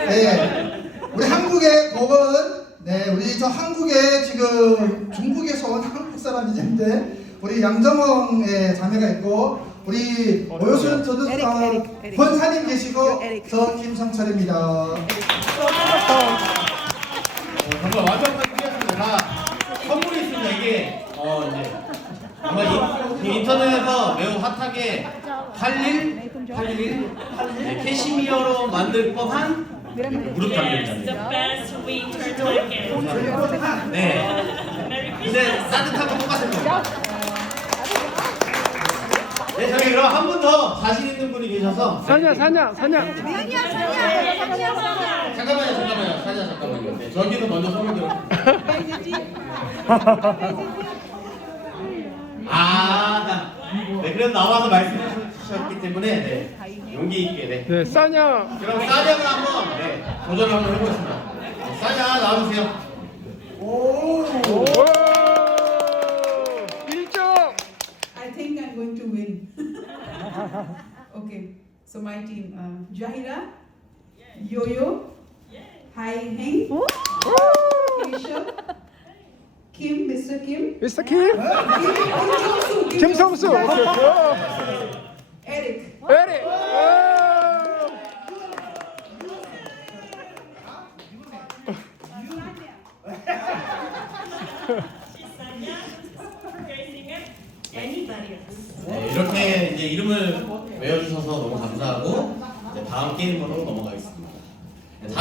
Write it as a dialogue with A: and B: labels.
A: 네, 우리 한국의 곡은 네, 우리 저 한국에 지금 중국에서 온 한국 사람이신데 우리 양정홍의 자매가 있고 우리 오효순 권사님 계시고 저 김성철입니다.
B: 정말 완벽하게 틀렸습니다. 다 선물이 있습니다. 이게 이제 정말 인터넷에서 매우 핫하게 81 네, 캐시미어로 만들 법한 무릎 담요입니다. 네. 이제 따뜻하고 똑같은 겁니다. 네, 저희 그럼 한 분 더 자신 있는 분이 계셔서
C: 사냥.
B: 잠깐만요. 네, 저기는 먼저 손을 들어. 네, 그래서 나와서 말씀해 주셨기 때문에 네, 용기 있게 네.
C: 네, 사냥.
B: 그럼 사냥을 한번 네, 도전을 한번 해보겠습니다. 네, 사냥 나와주세요.
C: 오! 1점.
D: I think I'm going to win. Okay, so my team, Jahira, Yo-Yo, Hai Heng, Rishabh, Kim, Mr. Kim,
C: 미스터 킴. 김성수.
D: Eric.
C: 에릭.
B: 네, 이렇게 이제 이름을 외워주셔서 너무 감사하고 이제 다음 게임으로 넘어가겠습니다.